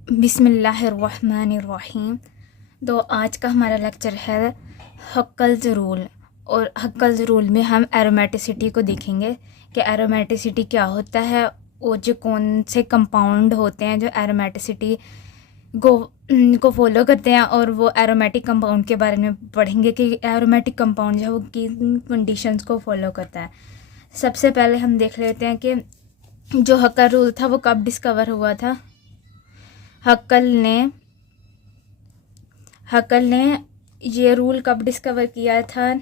बिस्मिल्लाहिर्रहमानिर्रहीम। तो आज का हमारा लेक्चर है हक्कल्स रूल। और हक्कल्स रूल में हम एरोमेटिसिटी को देखेंगे कि एरोमेटिसिटी क्या होता है, वो जो कौन से कंपाउंड होते हैं जो एरोमेटिसिटी को फॉलो करते हैं, और वो एरोमेटिक कंपाउंड के बारे में पढ़ेंगे कि एरोमेटिक कंपाउंड जो है वो किन कंडीशंस को फॉलो करता है। सबसे पहले हम देख लेते हैं कि जो हक्कल रूल था वो कब डिस्कवर हुआ था। हक्कल ने ये रूल कब डिस्कवर किया था?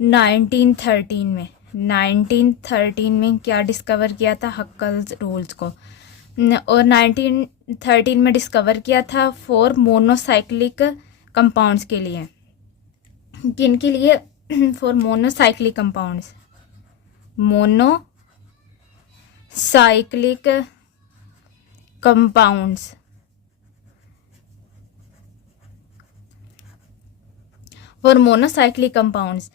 1913 में। 1913 में क्या डिस्कवर किया था? हक्कल्स रूल्स को। और 1913 में डिस्कवर किया था फॉर मोनोसाइक्लिक कंपाउंड्स के लिए। किन के लिए? For monocyclic compounds. Monocyclic compounds. For monocyclic compounds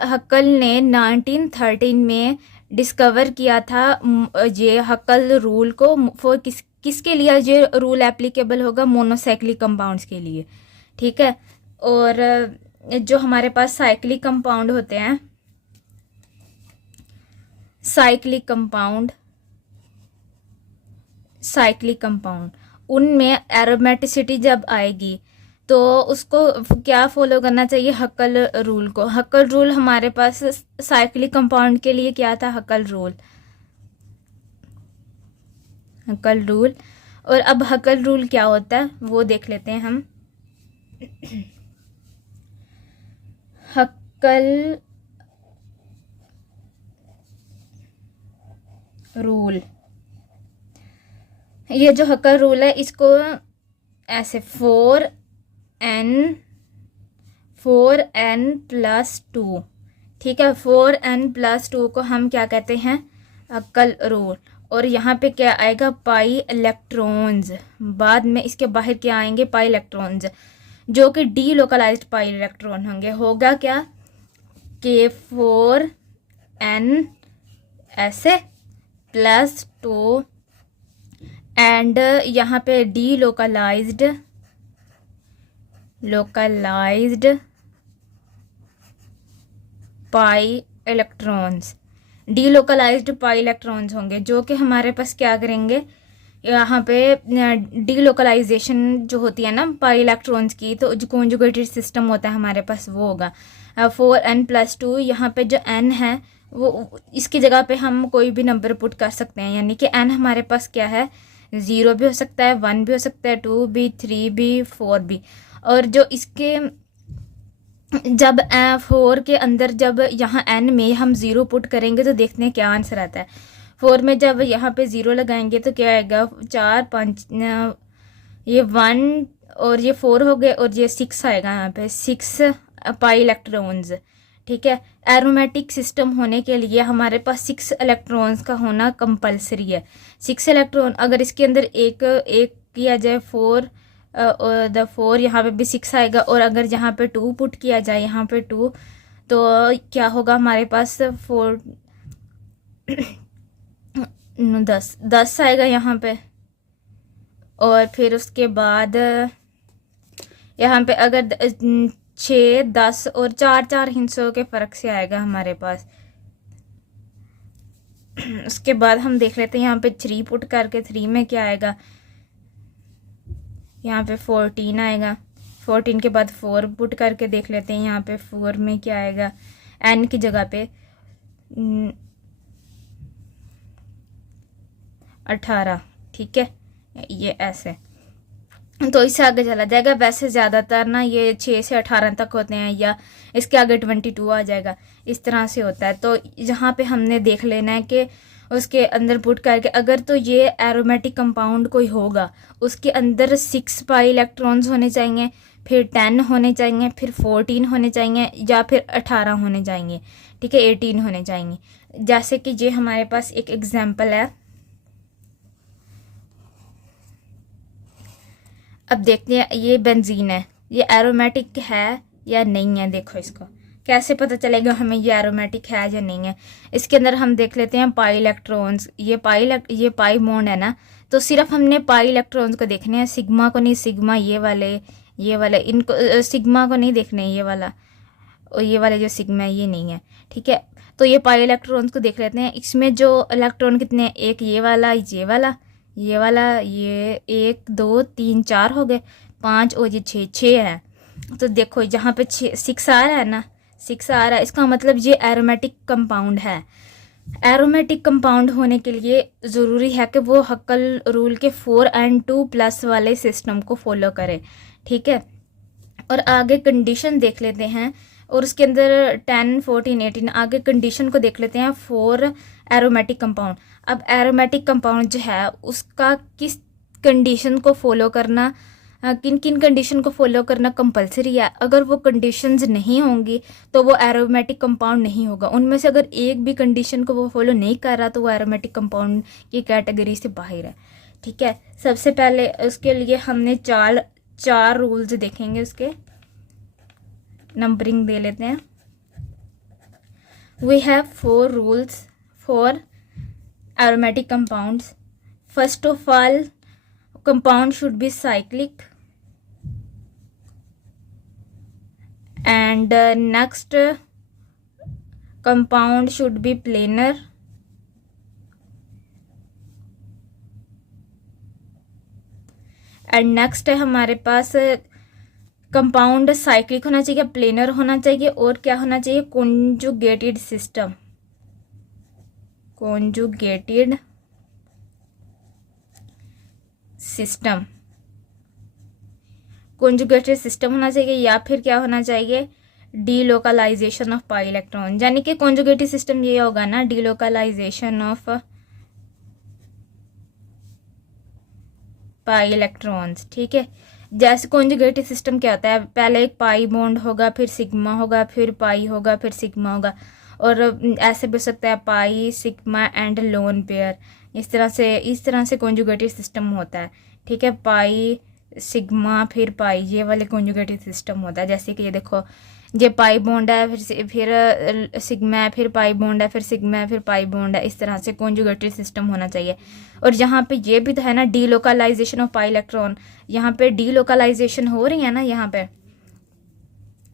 Huckel ने 1913 में डिस्कवर किया था ये हक्कल रूल को। फॉर किसके लिए ये रूल एप्लीकेबल होगा? मोनोसाइक्लिक कंपाउंड्स के लिए, ठीक है। और जो हमारे पास साइक्लिक कंपाउंड होते हैं, साइक्लिक कंपाउंड उनमें एरोमेटिसिटी जब आएगी तो उसको क्या फॉलो करना चाहिए? हक्कल रूल को। हक्कल रूल हमारे पास साइक्लिक कंपाउंड के लिए क्या था? हक्कल रूल। और अब हक्कल रूल क्या होता है वो देख लेते हैं हम। हक्कल रूल, ये जो हक्कल रूल है इसको ऐसे 4n+2, ठीक है। 4n+2 को हम क्या कहते हैं? हक्कल रूल। और यहाँ पे क्या आएगा? Pi electrons. बाद में इसके बाहर क्या आएंगे? पाई इलेक्ट्रॉन्स, जो कि डी लोकलाइज्ड पाई इलेक्ट्रॉन होंगे। होगा क्या कि 4n ऐसे +2 एंड यहाँ पे delocalized pi electrons. Delocalized pi electrons होंगे जो कि हमारे पास क्या करेंगे? यहाँ पे डी लोकलाइजेशन जो होती है ना पाई इलेक्ट्रॉन्स की, तो जो कॉन्जुगेटेड सिस्टम होता है हमारे पास वो होगा 4n+2। यहाँ पे जो n है वो इसकी जगह पे हम कोई भी नंबर पुट कर सकते हैं, यानी कि n हमारे पास क्या है? 0 भी हो सकता है, 1 भी हो सकता है, 2 भी, 3 भी, 4 भी। और जो इसके जब 4 के अंदर जब यहाँ n में हम 0 पुट करेंगे तो देखते हैं क्या आंसर आता है। 4 में जब यहाँ पे 0 लगाएंगे तो क्या आएगा? 4, 5, ये 1 और ये 4 हो गए, और ये 6 आएगा यहाँ पे, 6 पाई इलेक्ट्रॉन्स, ठीक है। एरोमेटिक सिस्टम होने के लिए हमारे पास 6 इलेक्ट्रॉन्स का होना कंपलसरी है। 6 इलेक्ट्रॉन अगर इसके अंदर एक किया जाए 4, और द 4 यहाँ पे भी 6 आएगा। और अगर यहाँ पे 2 पुट किया जाए, यहाँ पे 2, तो क्या होगा हमारे पास? 4 10 आएगा यहाँ पे। और फिर उसके बाद यहाँ पे अगर 6, 10 और 4 हिस्सों के फ़र्क से आएगा हमारे पास। उसके बाद हम देख लेते हैं यहाँ पे 3 पुट करके 3 में क्या आएगा? यहाँ पे 14 आएगा। 14 के बाद 4 पुट करके देख लेते हैं यहाँ पे 4 में क्या आएगा? n की जगह पे 18, ठीक है। ये ऐसे तो इससे आगे चला जाएगा। वैसे ज़्यादातर ना ये 6 से 18 तक होते हैं, या इसके आगे 22 आ जाएगा, इस तरह से होता है। तो यहाँ पे हमने देख लेना है कि उसके अंदर पुट करके अगर तो ये एरोमेटिक कंपाउंड कोई होगा उसके अंदर 6 पाई इलेक्ट्रॉन्स होने चाहिए, फिर 10 होने चाहिए, फिर 14 होने चाहिए, या फिर 18 होने चाहिए, ठीक है, 18 होने चाहिए। जैसे कि ये हमारे पास एक एग्जाम्पल है। अब देखते हैं ये बेंजीन है, ये एरोमेटिक है या नहीं है। देखो इसको कैसे पता चलेगा हमें ये एरोमेटिक है या नहीं है? इसके अंदर हम देख लेते हैं पाई इलेक्ट्रॉन्स। ये पाई बॉन्ड है ना, तो सिर्फ हमने पाई इलेक्ट्रॉन्स को देखने हैं, सिग्मा को नहीं। सिग्मा ये वाले इनको सिग्मा को नहीं देखने, ये वाला और ये वाले जो सिग्मा है ये नहीं है, ठीक है। तो ये पाई इलेक्ट्रॉन्स को देख लेते हैं। इसमें जो इलेक्ट्रॉन कितने हैं, एक ये वाला, ये 1 2 3 4 हो गए, 5 और ये 6 है। तो देखो जहाँ पे 6 आ रहा है ना, 6 आ रहा है, इसका मतलब ये एरोमेटिक कंपाउंड है। एरोमेटिक कंपाउंड होने के लिए ज़रूरी है कि वो हक्कल रूल के 4n2+ वाले सिस्टम को फॉलो करे, ठीक है। और आगे कंडीशन देख लेते हैं, और उसके अंदर 10 14 18 आगे कंडीशन को देख लेते हैं फॉर एरोमेटिक कंपाउंड। अब एरोमेटिक कंपाउंड जो है उसका किस कंडीशन को फॉलो करना, किन किन कंडीशन को फॉलो करना कंपलसरी है। अगर वो कंडीशंस नहीं होंगी तो वो एरोमेटिक कंपाउंड नहीं होगा। उनमें से अगर एक भी कंडीशन को वो फॉलो नहीं कर रहा तो वो एरोमेटिक कंपाउंड की कैटेगरी से बाहर है, ठीक है। सबसे पहले उसके लिए हमने चार रूल्स देखेंगे, उसके नंबरिंग दे लेते हैं। We have 4 rules for aromatic compounds. First of all, compound should be cyclic, and next compound should be planar, and next है हमारे पास कंपाउंड साइक्लिक होना चाहिए, प्लेनर होना चाहिए, और क्या होना चाहिए, conjugated system. Conjugated system conjugated system होना चाहिए, या फिर क्या होना चाहिए, डीलोकलाइजेशन ऑफ पाई इलेक्ट्रॉन। यानी कि कॉन्जुगेटेड सिस्टम ये होगा ना, डीलोकलाइजेशन ऑफ पाई इलेक्ट्रॉन्स, ठीक है। जैसे कॉन्जुगेटेड सिस्टम क्या होता है, पहले एक पाई बॉन्ड होगा, फिर सिग्मा होगा, फिर पाई होगा, फिर सिग्मा होगा, और ऐसे भी हो सकता है pi sigma and lone pair. इस तरह से कॉन्जुगेटेड सिस्टम होता है, ठीक है। पाई सिग्मा फिर पाई, ये वाले कॉन्जुगेटेड सिस्टम होता है। जैसे कि ये देखो, ये पाई बॉन्ड है, फिर सिग्मा है, फिर पाई बॉन्ड है, फिर सिग्मा है, फिर पाई बॉन्ड है। इस तरह से कॉन्जुगेटेड सिस्टम होना चाहिए। और यहाँ पे ये भी तो है ना, डीलोकलाइजेशन ऑफ पाई इलेक्ट्रॉन। यहाँ पे डीलोकलाइजेशन हो रही है ना, यहाँ पे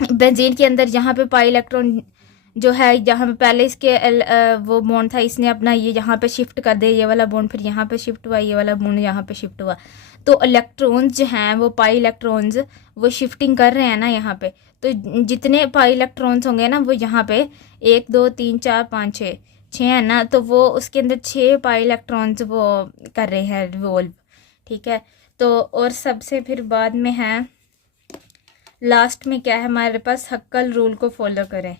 बेंजीन के अंदर, यहाँ पे पाई इलेक्ट्रॉन जो है, यहाँ पे पहले इसके वो बॉन्ड था, इसने अपना ये यहाँ पे शिफ्ट कर दिया, ये वाला बॉन्ड फिर यहाँ पे शिफ्ट हुआ, ये वाला बॉन्ड यहाँ पे शिफ्ट हुआ। तो इलेक्ट्रॉन्स जो हैं वो पाई इलेक्ट्रॉन्स वो शिफ्टिंग कर रहे हैं ना यहाँ पे। तो जितने पाई इलेक्ट्रॉन्स होंगे ना वो यहाँ पे 1 2 3 4 5 6 है ना, तो वो उसके अंदर 6 पाई इलेक्ट्रॉन्स वो कर रहे हैं रिवॉल्व, ठीक है। तो और सबसे फिर बाद में है लास्ट में क्या है हमारे पास, हक्कल रूल को फॉलो करें।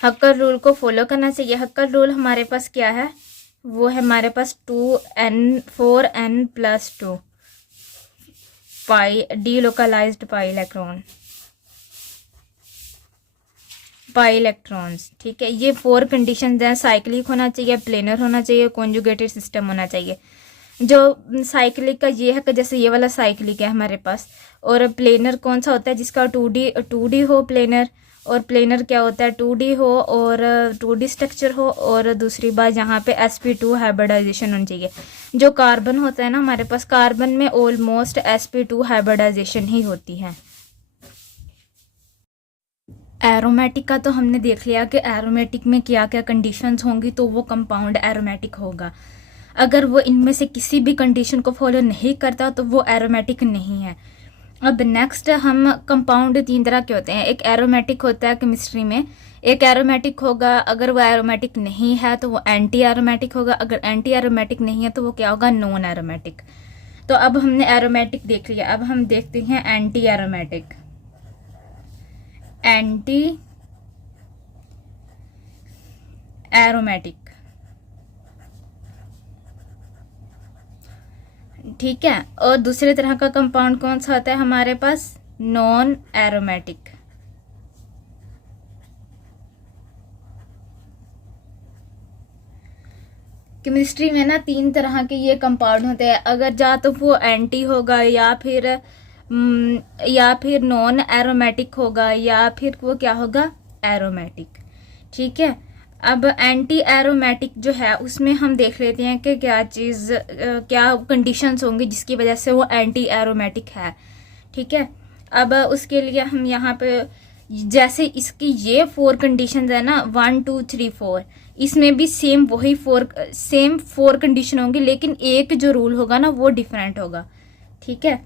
हक्कल रूल को फॉलो करना चाहिए। हक्कल रूल हमारे पास क्या है, वो है हमारे पास 4n+2 पाई डीलोकलाइज्ड पाई इलेक्ट्रॉन्स, ठीक है। ये 4 कंडीशंस हैं। साइक्लिक होना चाहिए, प्लेनर होना चाहिए, कॉन्जुगेटेड सिस्टम होना चाहिए। जो साइक्लिक का ये है कि जैसे ये वाला साइक्लिक है हमारे पास, और प्लेनर कौन सा होता है, जिसका 2D हो प्लेनर, और प्लेनर क्या होता है 2D हो और 2D स्ट्रक्चर हो। और दूसरी बात यहाँ पे sp2 हाइब्रिडाइजेशन होनी चाहिए। जो कार्बन होता है ना हमारे पास, कार्बन में ऑलमोस्ट sp2 हाइब्रिडाइजेशन ही होती है। एरोमेटिक का तो हमने देख लिया कि एरोमेटिक में क्या क्या कंडीशंस होंगी तो वो कंपाउंड एरोमेटिक होगा। अगर वो इनमें से किसी भी कंडीशन को फॉलो नहीं करता तो वो एरोमेटिक नहीं है। अब नेक्स्ट हम कंपाउंड 3 तरह के होते हैं। एक एरोमेटिक होता है केमिस्ट्री में, एक एरोमेटिक होगा, अगर वो एरोमेटिक नहीं है तो वो एंटी एरोमेटिक होगा, अगर एंटी एरोमेटिक नहीं है तो वो क्या होगा, नॉन एरोमेटिक। तो अब हमने एरोमेटिक देख लिया, अब हम देखते हैं एंटी एरोमेटिक। एंटी एरोमेटिक, ठीक है। और दूसरे तरह का कंपाउंड कौन सा होता है हमारे पास, नॉन एरोमेटिक। केमिस्ट्री में ना 3 तरह के ये कंपाउंड होते हैं। अगर या तो वो एंटी होगा, या फिर नॉन एरोमेटिक होगा, या फिर वो क्या होगा, एरोमेटिक, ठीक है। अब एंटी एरोमेटिक जो है उसमें हम देख लेते हैं कि क्या चीज़ क्या कंडीशंस होंगी जिसकी वजह से वो एंटी एरोमेटिक है। ठीक है, अब उसके लिए हम यहाँ पे जैसे इसकी ये 4 कंडीशंस है ना, 1 2 3 4, इसमें भी सेम वही 4 कंडीशन होंगी, लेकिन एक जो रूल होगा ना वो डिफरेंट होगा। ठीक है,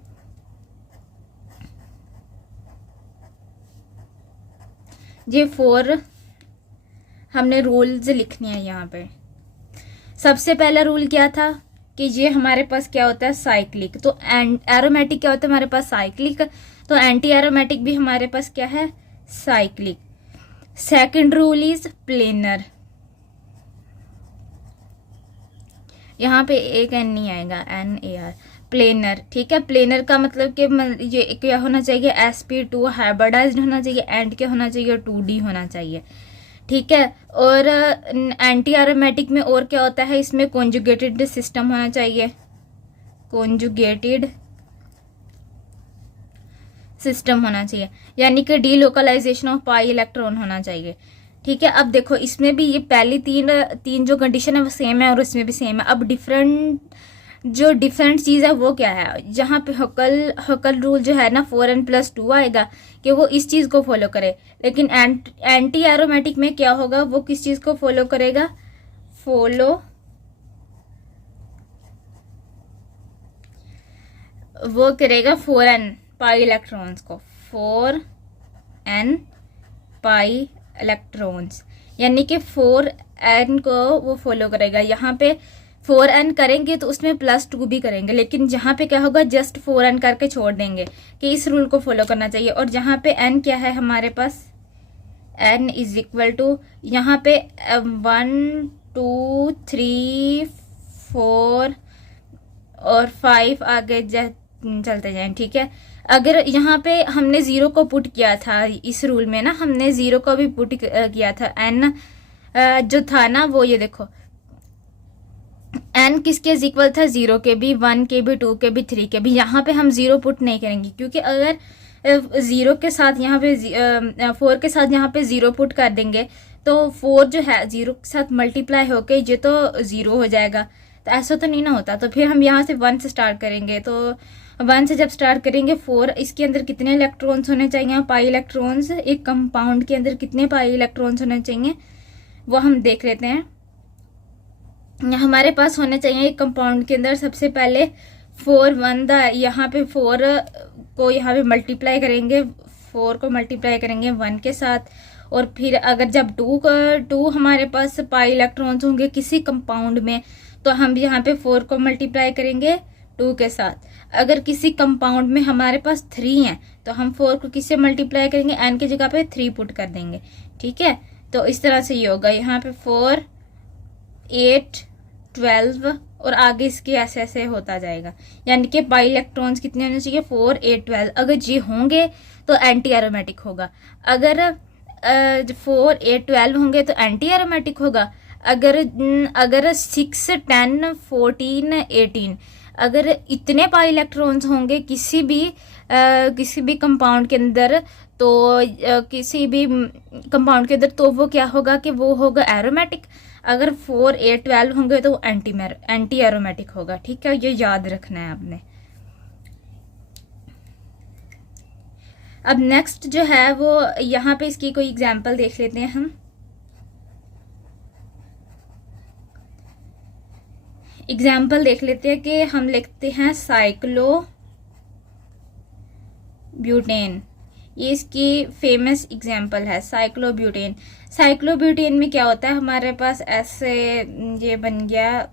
ये 4 हमने रूल्स लिखनी है यहाँ पे। सबसे पहला रूल क्या था कि ये हमारे पास क्या होता है, साइक्लिक। तो एरोमेटिक क्या होता है हमारे पास, साइक्लिक। तो एंटी एरोमेटिक भी हमारे पास क्या है, cyclic. Second rule is planar, यहाँ पे एक एन नहीं आएगा, NAR, प्लेनर। ठीक है, प्लेनर का मतलब कि ये क्या होना चाहिए, sp2 हाइब्रिडाइज्ड होना चाहिए, एंड क्या होना चाहिए, 2D होना चाहिए। ठीक है, और एंटी एरोमेटिक में और क्या होता है, इसमें कॉन्जुगेटेड सिस्टम होना चाहिए, कॉन्जुगेटेड सिस्टम होना चाहिए, यानी कि डीलोकलाइजेशन ऑफ पाई इलेक्ट्रॉन होना चाहिए। ठीक है, अब देखो इसमें भी ये पहली तीन जो कंडीशन है वो सेम है और इसमें भी सेम है। अब डिफरेंट चीज़ है वो क्या है, जहाँ पे हकल रूल जो है ना 4n+2 आएगा कि वो इस चीज़ को फॉलो करे, लेकिन एंटी एरोमेटिक में क्या होगा, वो किस चीज़ को फॉलो करेगा, वो करेगा 4n पाई इलेक्ट्रॉन्स को, 4n पाई इलेक्ट्रॉन्स, यानी कि 4n को वो फॉलो करेगा। यहाँ पे 4n करेंगे तो उसमें +2 भी करेंगे, लेकिन जहाँ पे क्या होगा, जस्ट 4n करके छोड़ देंगे कि इस रूल को फॉलो करना चाहिए। और जहाँ पे n क्या है हमारे पास, n इज इक्वल टू यहाँ पे 1 2 3 4 और 5 आगे चलते जाएं। ठीक है, अगर यहाँ पे हमने 0 को पुट किया था, इस रूल में ना हमने 0 को भी पुट किया था, n जो था ना वो ये देखो, n किसके इक्वल था, 0 के भी, 1 के भी, 2 के भी, 3 के भी। यहाँ पे हम 0 पुट नहीं करेंगे, क्योंकि अगर 0 के साथ यहाँ पे 4 के साथ यहाँ पे 0 पुट कर देंगे तो 4 जो है 0 के साथ मल्टीप्लाई होके ये तो 0 हो जाएगा, तो ऐसा तो नहीं ना होता। तो फिर हम यहाँ से 1 से स्टार्ट करेंगे, तो 1 से जब स्टार्ट करेंगे 4, इसके अंदर कितने इलेक्ट्रॉन्स होने चाहिए, पाई इलेक्ट्रॉन्स, एक कंपाउंड के अंदर कितने पाई इलेक्ट्रॉन्स होने चाहिए वो हम देख लेते हैं। हमारे पास होने चाहिए एक कंपाउंड के अंदर सबसे पहले 4 1 यहाँ पे 4 को यहाँ पे मल्टीप्लाई करेंगे, 4 को मल्टीप्लाई करेंगे 1 के साथ, और फिर अगर जब 2 हमारे पास पाई इलेक्ट्रॉन्स होंगे किसी कंपाउंड में, तो हम यहाँ पे 4 को मल्टीप्लाई करेंगे 2 के साथ। अगर किसी कंपाउंड में हमारे पास 3 है तो हम 4 को किससे मल्टीप्लाई करेंगे, n की जगह पे 3 पुट कर देंगे। ठीक है, तो इस तरह से ये होगा, यहाँ पे 4 8 12 और आगे इसके ऐसे ऐसे होता जाएगा, यानी कि पाई इलेक्ट्रॉन्स कितने होने चाहिए, 4 8 12। अगर ये होंगे तो एंटी एरोमेटिक होगा, अगर 4 8 12 होंगे तो एंटी एरोमेटिक होगा, अगर 6 10 14 18 अगर इतने पाई इलेक्ट्रॉन्स होंगे किसी भी कंपाउंड के अंदर, तो किसी भी कंपाउंड के अंदर, तो वो क्या होगा कि वो होगा एरोमेटिक। अगर 4 8 12 होंगे तो एंटी एरोमेटिक होगा। ठीक है, ये याद रखना है आपने। अब नेक्स्ट जो है वो यहाँ पे इसकी कोई एग्जांपल देख लेते हैं हम। एग्जाम्पल देख लेते हैं कि हम लिखते हैं साइक्लोब्यूटेन, ये इसकी फेमस एग्जाम्पल है साइक्लोब्यूटेन। साइक्लोब्यूटेन में क्या होता है, हमारे पास ऐसे ये बन गया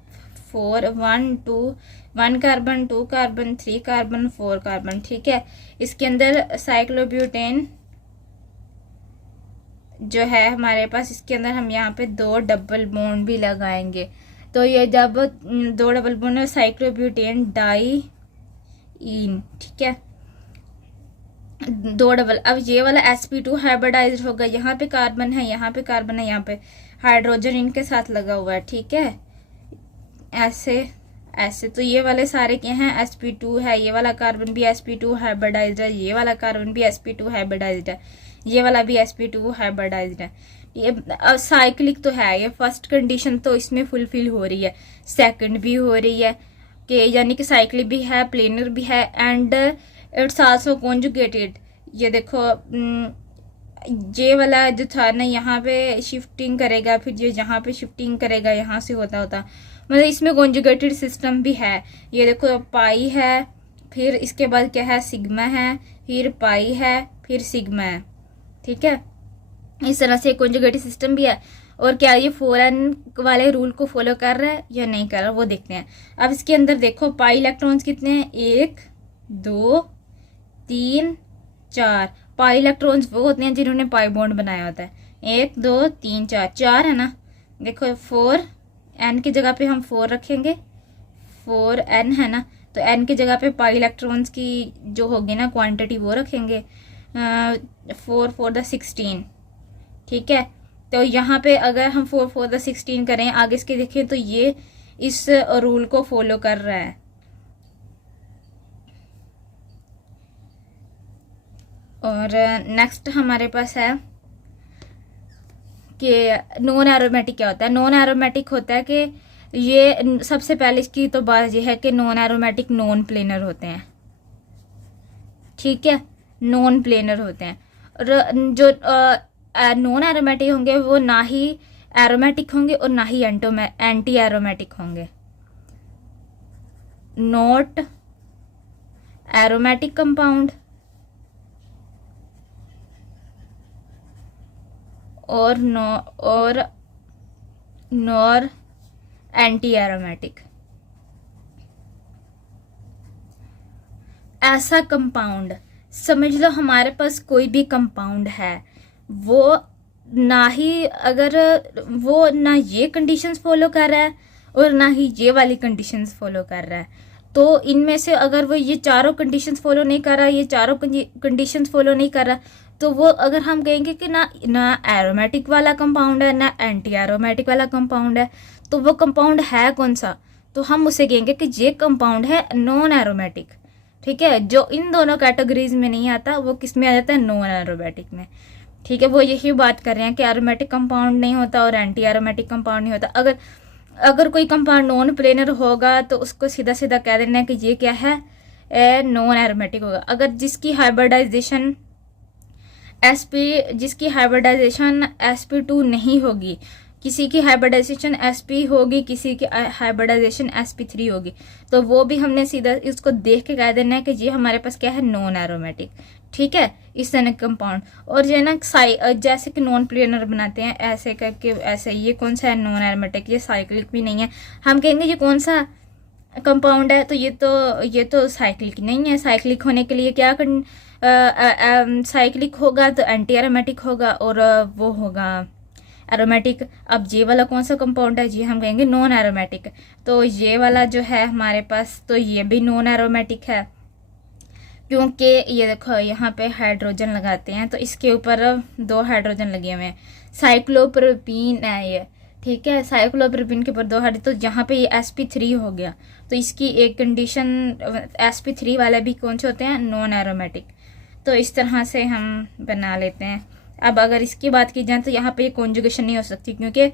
4 1 2 1 कार्बन 2 कार्बन 3 कार्बन 4 कार्बन। ठीक है, इसके अंदर साइक्लोब्यूटेन जो है हमारे पास, इसके अंदर हम यहाँ पे 2 डबल बॉन्ड भी लगाएंगे, तो ये जब 2 डबल बॉन्ड साइक्लोब्यूटेन डाईइन। ठीक है, 2 डबल, अब ये वाला sp2 हाइब्रिडाइज्ड होगा, यहाँ पे कार्बन है, यहाँ पे कार्बन है, यहाँ पे हाइड्रोजन इनके साथ लगा हुआ है। ठीक है, ऐसे तो ये वाले सारे क्या हैं, sp2 है, ये वाला कार्बन भी sp2 हाइब्रिडाइज्ड है, ये वाला कार्बन भी sp2 हाइब्रिडाइज्ड है, ये वाला भी sp2 हाइब्रिडाइज्ड है। ये साइक्लिक तो है, ये फर्स्ट कंडीशन तो इसमें फुलफिल हो रही है, सेकंड भी हो रही है कि यानी कि साइक्लिक भी है, प्लेनर भी है, एंड इट्स आल्सो कॉन्जुगेटेड। ये देखो ये वाला जो था ना, यहाँ पे शिफ्टिंग करेगा, फिर जो यहाँ पे शिफ्टिंग करेगा, यहाँ से होता होता मतलब इसमें कॉन्जुगेटेड सिस्टम भी है। ये देखो पाई है, फिर इसके बाद क्या है, सिग्मा है, फिर पाई है, फिर सिग्मा है। ठीक है, इस तरह से कॉन्जुगेटेड सिस्टम भी है। और क्या ये 4n वाले रूल को फॉलो कर रहा है या नहीं कर रहा, वो देखते हैं। अब इसके अंदर देखो पाई इलेक्ट्रॉन्स कितने हैं, 1 2 3 4। पाई इलेक्ट्रॉन्स वो होते हैं जिन्होंने पाई बॉन्ड बनाया होता है। 1 2 3 4, 4 है ना। देखो 4n की जगह पे हम 4 रखेंगे, 4n है ना, तो n की जगह पे पाई इलेक्ट्रॉन्स की जो होगी ना क्वांटिटी वो रखेंगे, 4 4 16। ठीक है, तो यहाँ पे अगर हम 4 4 16 करें, आगे इसके देखें तो ये इस रूल को फॉलो कर रहा है। और नेक्स्ट हमारे पास है कि नॉन एरोमेटिक क्या होता है। नॉन एरोमेटिक होता है कि ये सबसे पहले इसकी तो बात यह है कि नॉन एरोमेटिक नॉन प्लेनर होते हैं। ठीक है, नॉन प्लेनर होते हैं। और जो नॉन एरोमेटिक होंगे वो ना ही एरोमेटिक होंगे और ना ही एंटी एरोमेटिक होंगे। नॉट एरोमेटिक कंपाउंड और नॉर एंटी एरोमेटिक। ऐसा कंपाउंड समझ लो, हमारे पास कोई भी कंपाउंड है, वो ना ही अगर वो ना ये कंडीशंस फॉलो कर रहा है और ना ही ये वाली कंडीशंस फॉलो कर रहा है, तो इनमें से अगर वो ये चारों कंडीशंस फॉलो नहीं कर रहा, ये चारों कंडीशंस फॉलो नहीं कर रहा, तो वो अगर हम कहेंगे कि ना एरोमेटिक वाला कंपाउंड है ना एंटी एरोमेटिक वाला कंपाउंड है, तो वो कंपाउंड है कौन सा, तो हम उसे कहेंगे कि ये कंपाउंड है नॉन एरोमेटिक। ठीक है, जो इन दोनों कैटेगरीज में नहीं आता वो किस में आ जाता है, नॉन एरोमेटिक में। ठीक है, वो यही बात कर रहे हैं कि एरोमेटिक कंपाउंड नहीं होता और एंटी एरोमेटिक कंपाउंड नहीं होता। अगर कोई कंपाउंड नॉन प्लेनर होगा तो उसको सीधा सीधा कह देना है कि ये क्या है, नॉन एरोमेटिक होगा। अगर जिसकी हाइब्रिडाइजेशन sp2 नहीं होगी, किसी की हाइब्रिडाइजेशन sp होगी, किसी की हाइब्रिडाइजेशन sp3 होगी, तो वो भी हमने सीधा इसको देख के कह देना है कि ये हमारे पास क्या है, नॉन एरोमेटिक। ठीक है, इस तरह कंपाउंड। और जो है ना जैसे कि नॉन प्लेनर बनाते हैं ऐसे करके, ऐसे ये कौन सा है, नॉन एरोमेटिक, ये साइक्लिक भी नहीं है। हम कहेंगे ये कौन सा कंपाउंड है, तो ये तो साइक्लिक नहीं है। साइक्लिक होने के लिए क्या साइक्लिक होगा तो एंटी एरोमेटिक होगा और वो होगा एरोमेटिक। अब ये वाला कौन सा कंपाउंड है, ये हम कहेंगे नॉन एरोमेटिक। तो ये वाला जो है हमारे पास, तो ये भी नॉन एरोमेटिक है, क्योंकि ये देखो यहाँ पे हाइड्रोजन लगाते हैं तो इसके ऊपर 2 हाइड्रोजन लगे हुए हैं। साइक्लोप्रोपीन है ये। ठीक है, साइक्लोप्रोपीन के ऊपर 2 हाइड्रोजन, तो यहाँ पे ये sp3 हो गया। तो इसकी एक कंडीशन, sp3 वाले भी कौन से होते हैं, नॉन एरोमेटिक। तो इस तरह से हम बना लेते हैं। अब अगर इसकी बात की जाए तो यहाँ पे कॉन्जुगेशन नहीं हो सकती, क्योंकि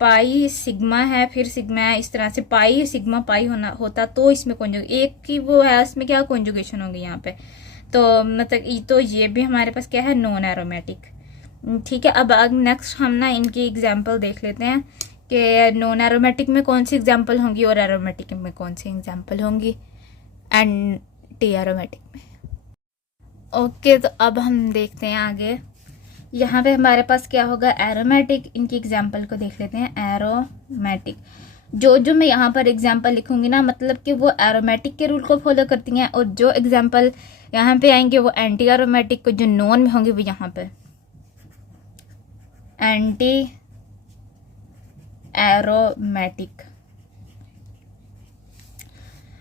पाई सिग्मा है, फिर सिग्मा है, इस तरह से पाई सिग्मा पाई होता तो इसमें एक की वो है, इसमें क्या कॉन्जुगेशन होगी यहाँ पे। तो मतलब तो ये भी हमारे पास क्या है, नॉन एरोमेटिक। ठीक है, अब नेक्स्ट हम ना इनकी एग्जाम्पल देख लेते हैं कि नॉन एरोमेटिक में कौन सी एग्जाम्पल होंगी और एरोमेटिक में कौन सी एग्जाम्पल होंगी, एंटी एरोमेटिक में। ओके, तो अब हम देखते हैं आगे। यहाँ पे हमारे पास क्या होगा, एरोमेटिक। इनकी एग्जाम्पल को देख लेते हैं। एरोमेटिक जो मैं यहाँ पर एग्जाम्पल लिखूंगी ना, मतलब कि वो एरोमेटिक के रूल को फॉलो करती हैं, और जो एग्जाम्पल यहाँ पे आएंगे वो एंटी एरोमेटिक को जो नॉन में होंगे वो यहाँ पे एंटी एरोमेटिक।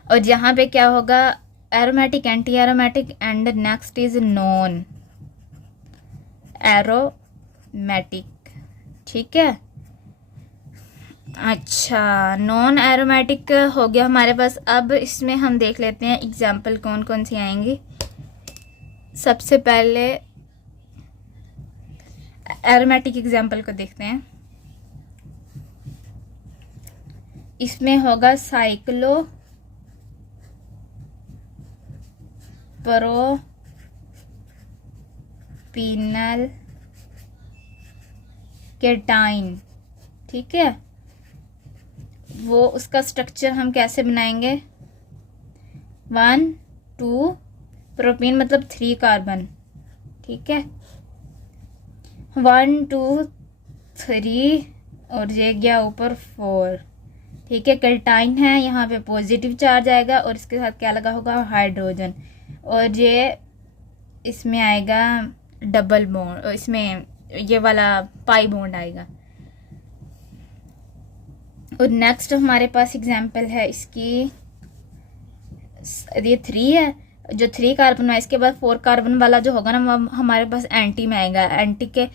और यहाँ पे क्या होगा, aromatic, anti aromatic, and next is non aromatic. ठीक है, अच्छा, नॉन एरोमेटिक हो गया हमारे पास। अब इसमें हम देख लेते हैं एग्जाम्पल कौन कौन सी आएंगी। सबसे पहले एरोमेटिक एग्जाम्पल को देखते हैं। इसमें होगा साइक्लो प्रोपीनल केटाइन, ठीक है। वो उसका स्ट्रक्चर हम कैसे बनाएंगे, 1 2 प्रोपीन मतलब 3 कार्बन, ठीक है, 1 2 3 और ये गया ऊपर 4, ठीक है। केटाइन है, यहाँ पे पॉजिटिव चार्ज आएगा और इसके साथ क्या लगा होगा, हाइड्रोजन, और ये इसमें आएगा डबल बॉन्ड, इसमें ये वाला पाई बॉन्ड आएगा। और नेक्स्ट हमारे पास एग्जांपल है इसकी, ये 3 है, जो 3 कार्बन है, इसके बाद 4 कार्बन वाला जो होगा ना वो हमारे पास एंटी में आएगा। एंटी के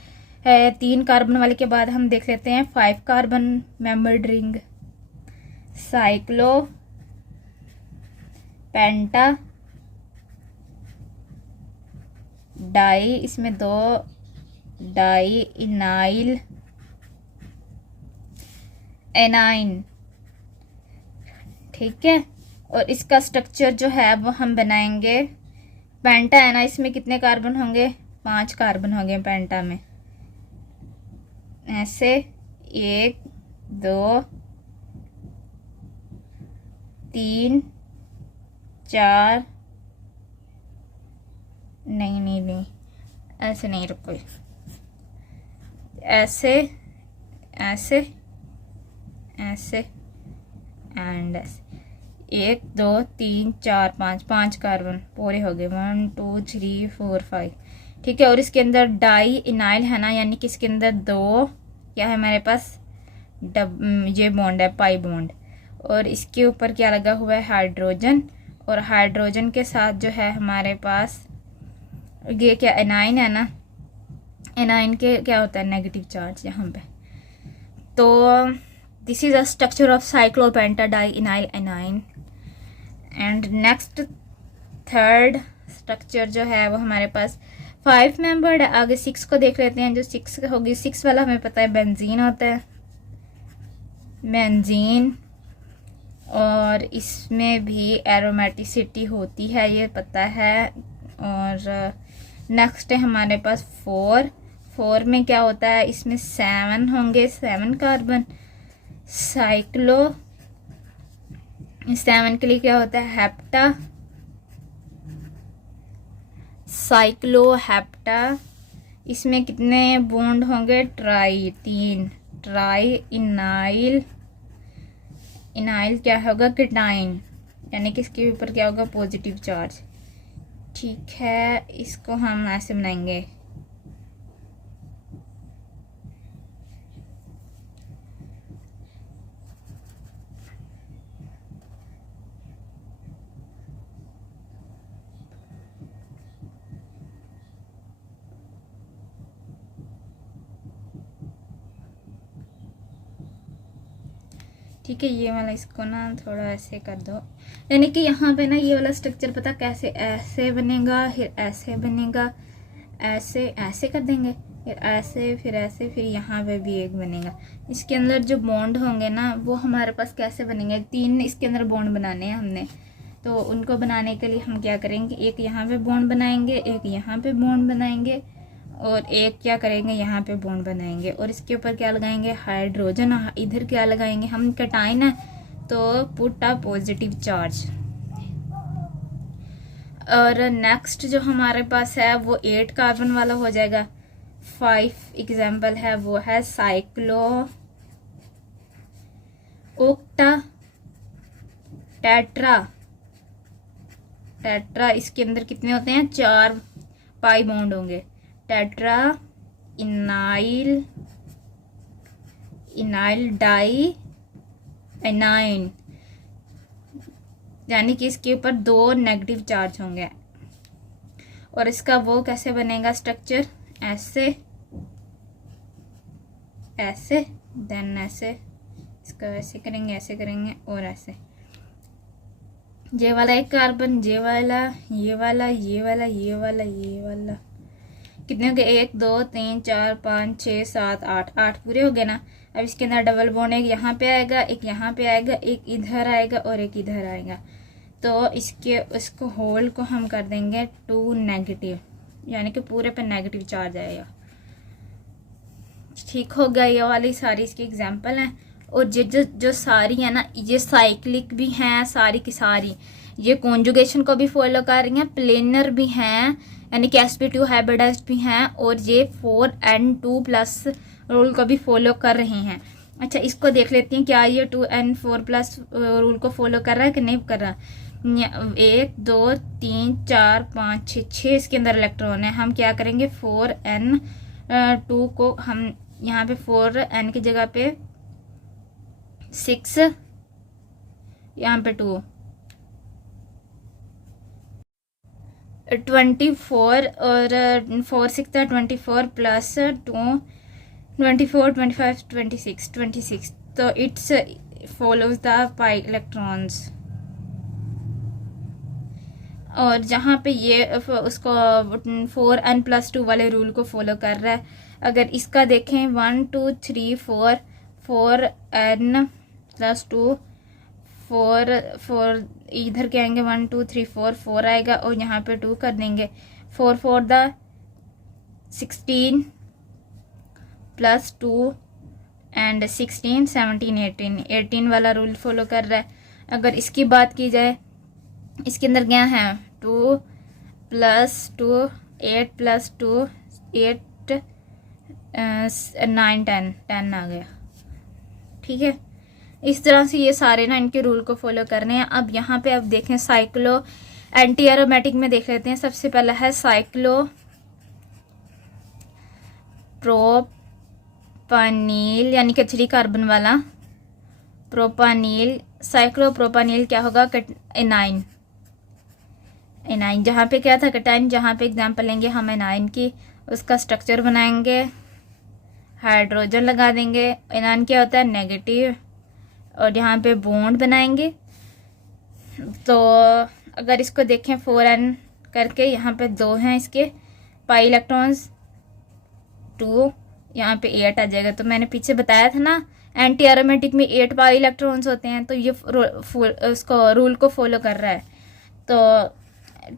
3 कार्बन वाले के बाद हम देख लेते हैं 5 कार्बन मेंबर्ड रिंग, साइक्लो पेंटा डाई, इसमें 2 डाई इनाइल एनाइन, ठीक है। और इसका स्ट्रक्चर जो है वो हम बनाएंगे, पेंटा है ना, इसमें कितने कार्बन होंगे, 5 कार्बन होंगे पेंटा में, ऐसे 1 2 3 4, नहीं ऐसे नहीं, रुको, ऐसे ऐसे ऐसे एंड ऐसे, 1 2 3 4 5 कार्बन पूरे हो गए, 1 2 3 4 5, ठीक है। और इसके अंदर डाई इनाइल है ना, यानी कि इसके अंदर 2 क्या है हमारे पास, ये बॉन्ड है, पाई बॉन्ड, और इसके ऊपर क्या लगा हुआ है, हाइड्रोजन, और हाइड्रोजन के साथ जो है हमारे पास ये क्या एनाइन है ना, एनाइन के क्या होता है, नेगेटिव चार्ज यहाँ पे। तो this is a structure of cyclopentadienyl anion. And next third structure जो है वो हमारे पास 5 मेंबर्ड है। आगे 6 को देख लेते हैं। जो 6 होगी, 6 वाला हमें पता है बेंजीन होता है, बेंजीन, और इसमें भी एरोमेटिसिटी होती है, ये पता है। और नेक्स्ट है हमारे पास 4 में क्या होता है, इसमें 7 होंगे, 7 कार्बन। साइक्लो 7 के लिए क्या होता है, हेप्टा, साइक्लोहेप्टा। इसमें कितने बॉन्ड होंगे, 3 ट्राई इनाइल, इनाइल क्या होगा, केटाइन, यानी कि इसके ऊपर क्या होगा, पॉजिटिव चार्ज, ठीक है। इसको हम ऐसे बनाएंगे, ठीक है। ये वाला इसको ना थोड़ा ऐसे कर दो, यानी कि यहाँ पे ना ये वाला स्ट्रक्चर पता कैसे, ऐसे बनेगा, फिर ऐसे बनेगा, ऐसे ऐसे कर देंगे, फिर ऐसे, फिर ऐसे, फिर यहाँ पे भी एक बनेगा। इसके अंदर जो बॉन्ड होंगे ना वो हमारे पास कैसे बनेंगे, 3 इसके अंदर बॉन्ड बनाने हैं हमने। तो उनको बनाने के लिए हम क्या करेंगे, एक यहाँ पे बॉन्ड बनाएंगे, एक यहाँ पे बॉन्ड बनाएंगे, और एक क्या करेंगे, यहाँ पे बॉन्ड बनाएंगे, और इसके ऊपर क्या लगाएंगे, हाइड्रोजन। इधर क्या लगाएंगे हम, कैटाइन है, तो पुट अ पॉजिटिव चार्ज। और नेक्स्ट जो हमारे पास है वो 8 कार्बन वाला हो जाएगा। 5 एग्जाम्पल है, वो है साइक्लो ओक्टा टेट्रा, टेट्रा इसके अंदर कितने होते हैं, 4 पाई बॉन्ड होंगे। टेट्रा इनाइल, इनाइल डाई एनाइन, यानी कि इसके ऊपर 2 नेगेटिव चार्ज होंगे। और इसका वो कैसे बनेगा स्ट्रक्चर, ऐसे ऐसे, देन ऐसे, इसका ऐसे करेंगे, ऐसे करेंगे, और ऐसे। ये वाला एक कार्बन, ये वाला, ये वाला, ये वाला, ये वाला, ये वाला, कितने हो गए, 1 2 3 4 5 6 7 8, 8 पूरे हो गए ना। अब इसके अंदर डबल बॉन्ड एक यहाँ पे आएगा, एक यहाँ पे आएगा, एक इधर आएगा और एक इधर आएगा। तो इसको होल को हम कर देंगे 2 नेगेटिव, यानी कि पूरे पे नेगेटिव चार्ज आएगा। ठीक हो गया, ये वाली सारी इसकी एग्जांपल हैं। और जो सारी है ना, ये साइक्लिक भी हैं सारी की सारी, ये कॉन्जुगेशन को भी फॉलो कर रही हैं, प्लेनर भी हैं यानी कि sp2 हाइब्रिडाइज्ड भी हैं, और ये 4n2+ रूल को भी फॉलो कर रही हैं। अच्छा, इसको देख लेते हैं क्या ये 2n4+ रूल को फॉलो कर रहा है कि नहीं कर रहा। 1 2 3 4 5 6 इसके अंदर इलेक्ट्रॉन है। हम क्या करेंगे, 4n2 को हम यहाँ पे 4n की जगह पे 6, यहाँ पे 2, 24 और 4 6 24 प्लस 2 24 25 26 तो it's follows the pi electrons. और जहाँ पे ये उसको 4n+2 वाले रूल को फॉलो कर रहा है। अगर इसका देखें 1 2 3 4 4n+2 4 इधर के आएंगे 1 2 3 4 आएगा और यहाँ पे 2 कर देंगे। 4 4 16 प्लस 2 एंड 16 17 18 वाला रूल फॉलो कर रहा है। अगर इसकी बात की जाए, इसके अंदर क्या है, 2 + 2 8 + 2 8 9 10 आ गया। ठीक है, इस तरह से ये सारे ना इनके रूल को फॉलो करने हैं। अब यहाँ पे अब देखें साइक्लो एंटी एरोमेटिक में देख लेते हैं। सबसे पहला है साइक्लो प्रोपानील यानी कि 3 कार्बन वाला प्रोपानील। साइक्लो प्रोपानील क्या होगा, एनाइन। जहाँ पे क्या था कटाइन, जहाँ पे एग्जाम्पल लेंगे हम एनाइन की, उसका स्ट्रक्चर बनाएंगे, हाइड्रोजन लगा देंगे। एनाइन क्या होता है, नेगेटिव, और यहाँ पे बॉन्ड बनाएंगे। तो अगर इसको देखें 4n करके, यहाँ पे 2 हैं इसके पाई इलेक्ट्रॉन्स, 2 यहाँ पे 8 आ जाएगा। तो मैंने पीछे बताया था ना एंटी एरोमेटिक में 8 पाई इलेक्ट्रॉन्स होते हैं, तो ये उसको रूल को फॉलो कर रहा है। तो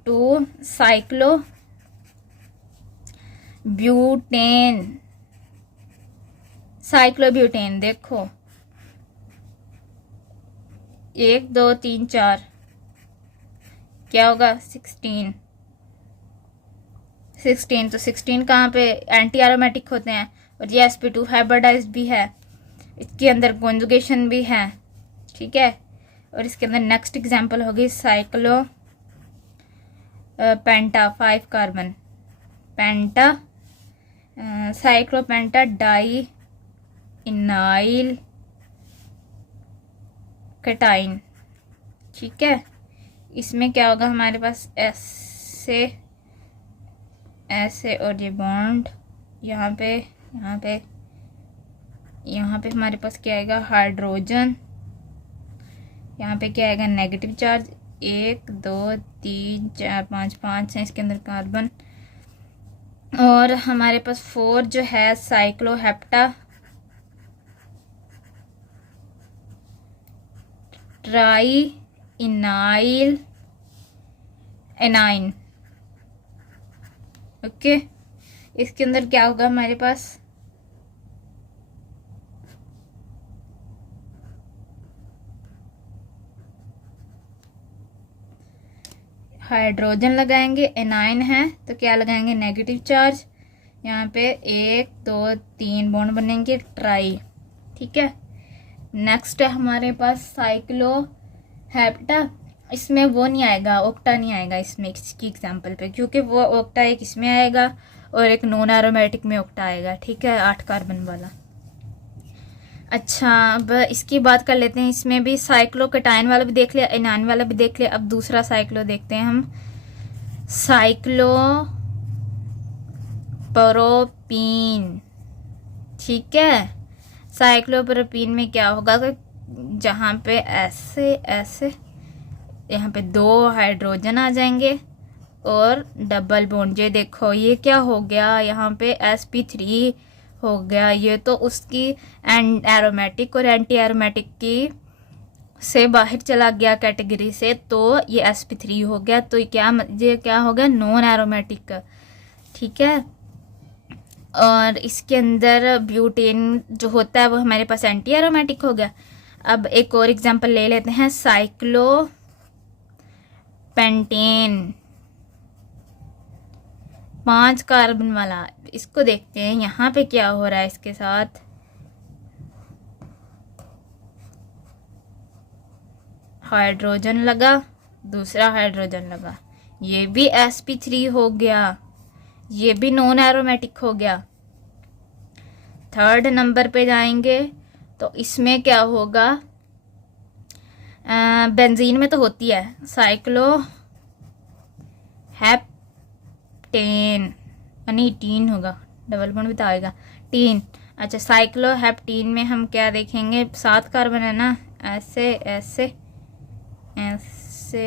2 साइक्लो ब्यूटेन, साइक्लोब्यूटेन देखो 1 2 3 4 क्या होगा, 16। तो 16 कहाँ पे एंटी एरोमेटिक होते हैं, और ये sp2 हाइब्रिडाइज्ड भी है, इसके अंदर कॉन्जुगेशन भी है। ठीक है, और इसके अंदर नेक्स्ट एग्जांपल होगी साइक्लो पेंटा 5 कार्बन पेंटा, साइक्लोपेंटा डाई इनाइल कटाइन। ठीक है, इसमें क्या होगा हमारे पास, ऐसे और ये बॉन्ड यहाँ पे हमारे पास क्या आएगा, हाइड्रोजन। यहाँ पे क्या आएगा, नेगेटिव चार्ज। 1 2 3 4 5 है इसके अंदर कार्बन। और हमारे पास 4 जो है साइक्लोहेप्टा ट्राई इनाइल एनाइन। ओके, इसके अंदर क्या होगा हमारे पास, हाइड्रोजन लगाएंगे, एनाइन है तो क्या लगाएंगे, नेगेटिव चार्ज। यहाँ पे 1 2 3 बॉन्ड बनेंगे, ट्राई। ठीक है, नेक्स्ट है हमारे पास साइक्लोहेप्टा। इसमें वो नहीं आएगा, ऑक्टा नहीं आएगा इसमें, इसकी एग्जांपल पे, क्योंकि वो ऑक्टा एक इसमें आएगा और एक नॉन एरोमेटिक में ऑक्टा आएगा। ठीक है, 8 कार्बन वाला। अच्छा, अब इसकी बात कर लेते हैं। इसमें भी साइक्लोकटाइन वाला भी देख लिया, एनाइन वाला भी देख लिया। अब दूसरा साइक्लो देखते हैं हम, साइक्लो प्रोपीन। ठीक है, साइक्लोप्रोपीन में क्या होगा, जहाँ पे ऐसे यहाँ पे 2 हाइड्रोजन आ जाएंगे और डबल बॉन्ड। ये देखो ये क्या हो गया, यहाँ पे sp3 हो गया। ये तो उसकी एरोमेटिक और एंटी एरोमेटिक की से बाहर चला गया कैटेगरी से, तो ये sp3 हो गया। तो ये क्या हो गया, नॉन एरोमेटिक। ठीक है, और इसके अंदर ब्यूटेन जो होता है वो हमारे पास एंटी एरोमेटिक हो गया। अब एक और एग्जांपल ले लेते हैं, साइक्लोपेंटेन, 5 कार्बन वाला। इसको देखते हैं यहाँ पे क्या हो रहा है इसके साथ। हाइड्रोजन लगा, दूसरा हाइड्रोजन लगा, ये भी sp3 हो गया, ये भी नॉन एरोमेटिक हो गया। थर्ड नंबर पे जाएंगे तो इसमें क्या होगा, बेंजीन में तो होती है साइक्लोहेप्टेन, नहीं टीन होगा, डबल बॉन्ड भी तो आएगा, टीन। अच्छा, साइक्लोहेप्टीन में हम क्या देखेंगे, 7 कार्बन है ना, ऐसे ऐसे ऐसे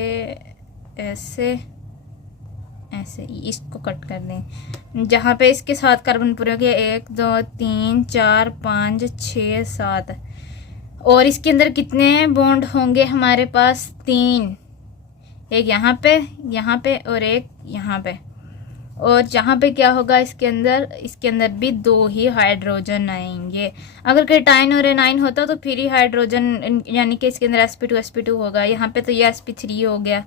ऐसे ऐसे, इसको कट कर दें। जहाँ पे इसके 7 कार्बन पूरे हो गए, 1 2 3 4 5 6 7, और इसके अंदर कितने बॉन्ड होंगे हमारे पास, 3, एक यहाँ पे और एक यहाँ पे। और जहाँ पे क्या होगा, इसके अंदर भी 2 ही हाइड्रोजन आएंगे। अगर केटाइन और एनाइन होता तो फिर ही हाइड्रोजन, यानी कि इसके अंदर sp2 होगा। यहाँ पे तो ये sp3 हो गया,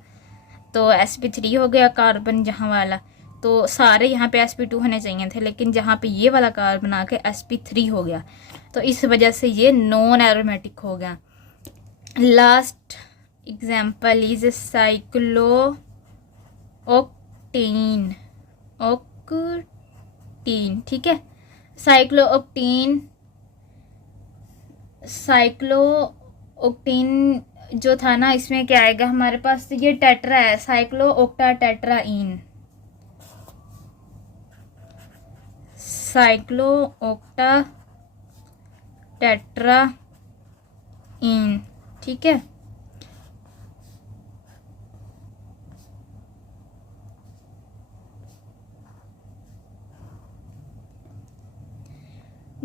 तो sp3 हो गया कार्बन जहाँ वाला, तो सारे यहाँ पे sp2 होने चाहिए थे, लेकिन जहाँ पे ये वाला कार्बन आके sp3 हो गया, तो इस वजह से ये नॉन एरोमेटिक हो गया। लास्ट एग्जाम्पल इज साइक्लोओक्टेन, ठीक है। साइक्लोओक्टेन जो था ना, इसमें क्या आएगा हमारे पास, ये टेट्रा है, साइक्लोओक्टा टेट्राइन, साइक्लोओक्टा टेट्राइन, ठीक है।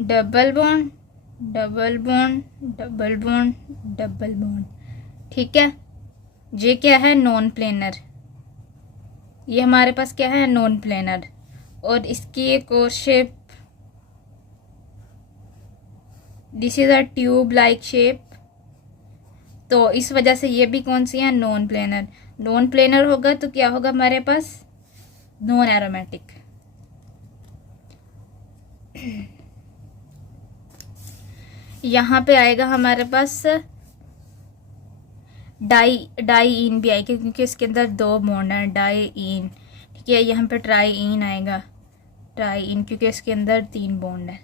Double bond double bond double bond double bond, ठीक है। ये क्या है, नॉन प्लेनर, ये हमारे पास क्या है, नॉन प्लेनर। और इसकी एक और shape, this is a tube like shape, तो इस वजह से ये भी कौन सी है, नॉन प्लेनर। नॉन प्लेनर होगा तो क्या होगा हमारे पास, नॉन एरोमेटिक। यहाँ पे आएगा हमारे पास डाईइन भी आएगा, क्योंकि इसके अंदर 2 बॉन्ड है, डाईइन, ठीक है। यहाँ पे ट्राईइन आएगा, ट्राईइन, क्योंकि इसके अंदर 3 बॉन्ड है।